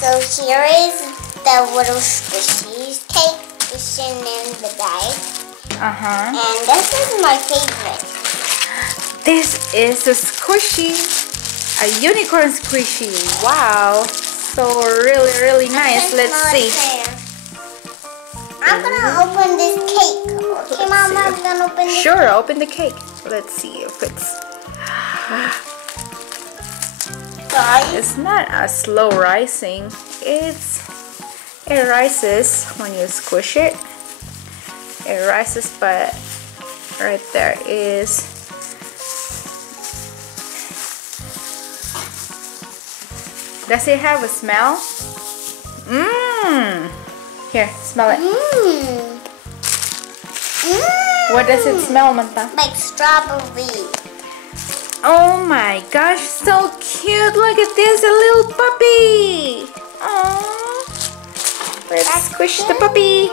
So here is the little squishies, cake squishing in the bag. And this is my favorite. This is a squishy, a unicorn squishy. Wow, so really nice. Let's see. I'm gonna open this cake. Okay, Mom, I'm gonna open this. Sure, open the cake. Let's see if it's. It's not a slow rising. It rises when you squish it. It rises, but right there is. Does it have a smell? Here, smell it. What does it smell, Mantha? Like strawberry. Oh my gosh, so cute. Look at this, a little puppy. Oh, let's squish the puppy.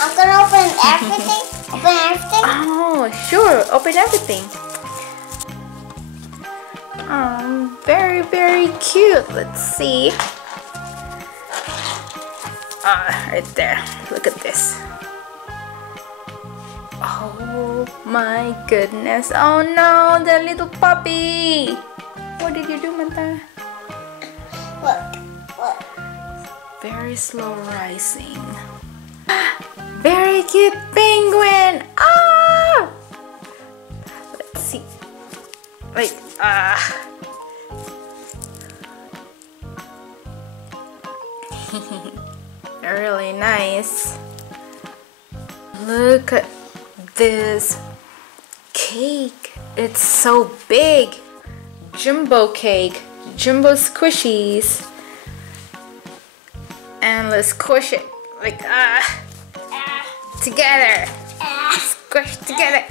I'm gonna open everything. Open everything? Oh, sure, open everything. Oh, very cute. Let's see. Right there. Look at this. Oh my goodness. Oh no, the little puppy. What did you do, Mantha? What? Very slow rising. Very cute penguin. Ah! Let's see. Wait. Really nice. Look at this cake. It's so big. Jumbo cake. Jumbo squishies. And let's squish it like together. Squish together.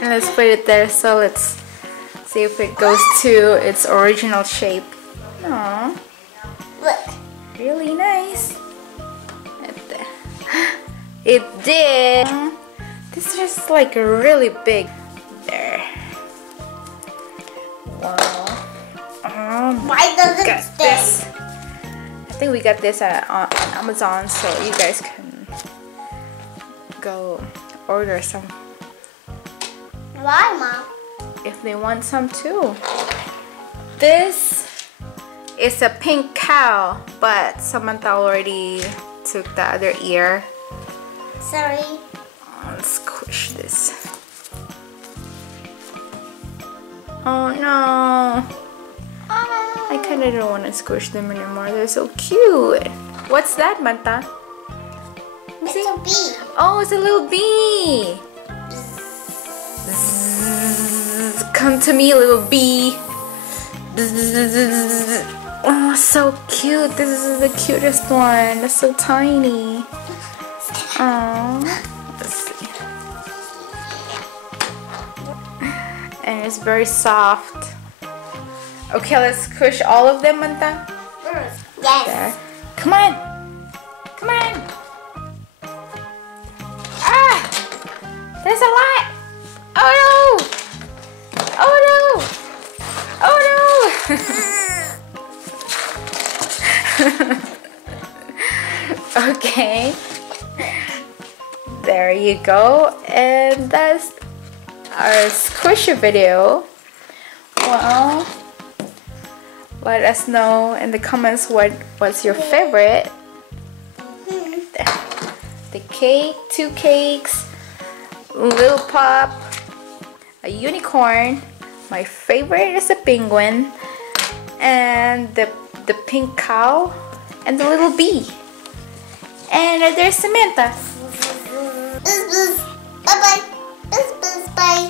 And let's put it there. So let's see if it goes to its original shape. Aww. Look. Really nice. Right there. It did. This is just like really big. There. Wow. Why does it stay? This. I think we got this on Amazon, so you guys can go order some. Why, Mom? If they want some too. This is a pink cow, but Samantha already took the other ear. Sorry. Let's squish this. Oh no. I kind of don't want to squish them anymore. They're so cute. What's that, Mantha? It's a bee. Oh, it's a little bee. Come to me, little bee. Oh, so cute. This is the cutest one. It's so tiny. Oh, let's see. And it's very soft. Okay, let's squish all of them, Mantha. Yes. There. Come on. Come on. Ah! There's a lot. Oh no! Oh no! Oh no! Okay. There you go. And that's our squishy video. Well, let us know in the comments what's your favorite. The cake, 2 cakes, little pup, a unicorn. My favorite is a penguin, and the pink cow, and the little bee. And there's Samantha. Bye bye. Bye.